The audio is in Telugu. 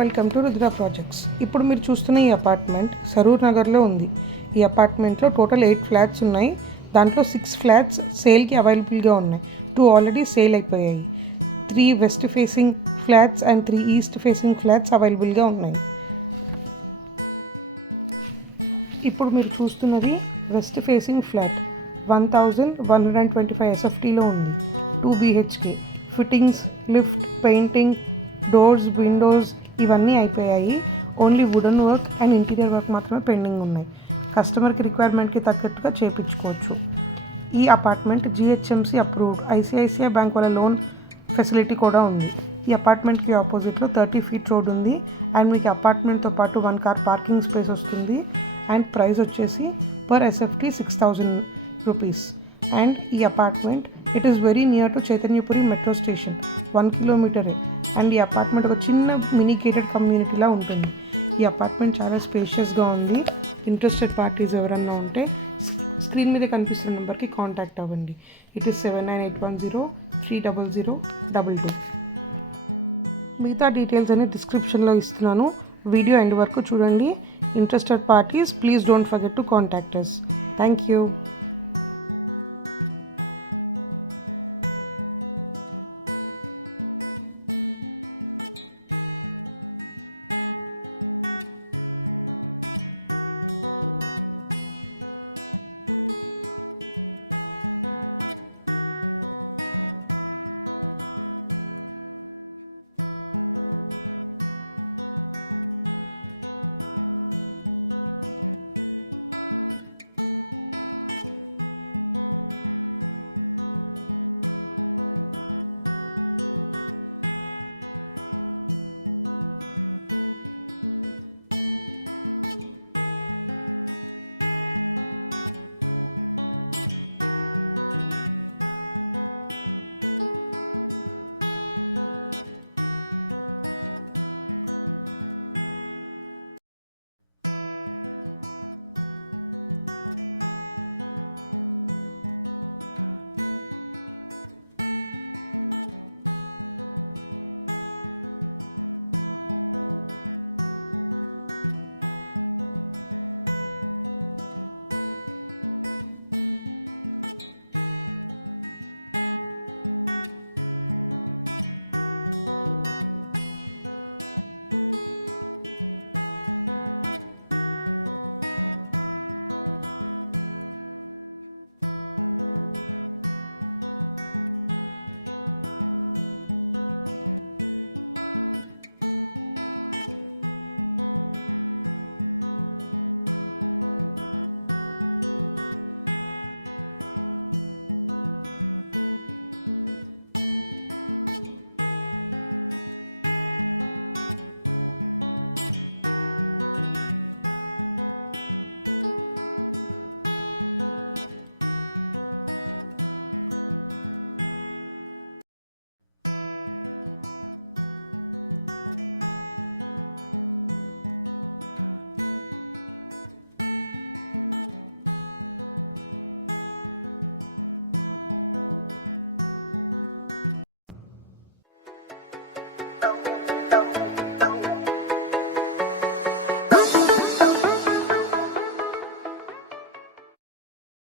Welcome to Rudra projects. ఇప్పుడు మీరు చూస్తున్న ఈ అపార్ట్మెంట్ సరూర్ నగర్లో ఉంది. ఈ అపార్ట్మెంట్లో టోటల్ 8 ఫ్లాట్స్ ఉన్నాయి. దాంట్లో 6 ఫ్లాట్స్ సేల్కి అవైలబుల్గా ఉన్నాయి. 2 ఆల్రెడీ సేల్ అయిపోయాయి. 3 west facing flats and 3 east facing flats అవైలబుల్గా ఉన్నాయి. ఇప్పుడు మీరు చూస్తున్నది వెస్ట్ ఫేసింగ్ ఫ్లాట్ 1125 SFTలో ఉంది. 2 BHK. Fittings, lift, painting, doors, Windows ఇవన్నీ అయిపోయాయి. Only wooden work and interior work మాత్రమే పెండింగ్ ఉన్నాయి. కస్టమర్కి రిక్వైర్మెంట్కి తగ్గట్టుగా చేయించుకోవచ్చు. ఈ apartment GHMC approved. ICICI bank వాళ్ళ లోన్ ఫెసిలిటీ కూడా ఉంది. ఈ అపార్ట్మెంట్కి ఆపోజిట్లో 30 feet రోడ్ ఉంది. అండ్ మీకు అపార్ట్మెంట్తో పాటు 1 car పార్కింగ్ స్పేస్ వస్తుంది. అండ్ ప్రైస్ వచ్చేసి పర్ SFT 6,000 rupees. అండ్ ఈ apartment it is very near to Chaitanyapuri metro station, 1 kilometer. And ఈ అపార్ట్మెంట్ ఒక చిన్న మినీ కేటెడ్ కమ్యూనిటీలా ఉంటుంది. ఈ అపార్ట్మెంట్ చాలా స్పేషియస్గా ఉంది. ఇంట్రెస్టెడ్ పార్టీస్ ఎవరన్నా ఉంటే స్క్రీన్ మీద కనిపిస్తున్న నెంబర్కి కాంటాక్ట్ అవ్వండి. It is 7981030022. మిగతా డీటెయిల్స్ అన్ని డిస్క్రిప్షన్లో ఇస్తున్నాను. వీడియో ఎండ్ వరకు చూడండి. Interested parties please don't forget to contact us. Thank you.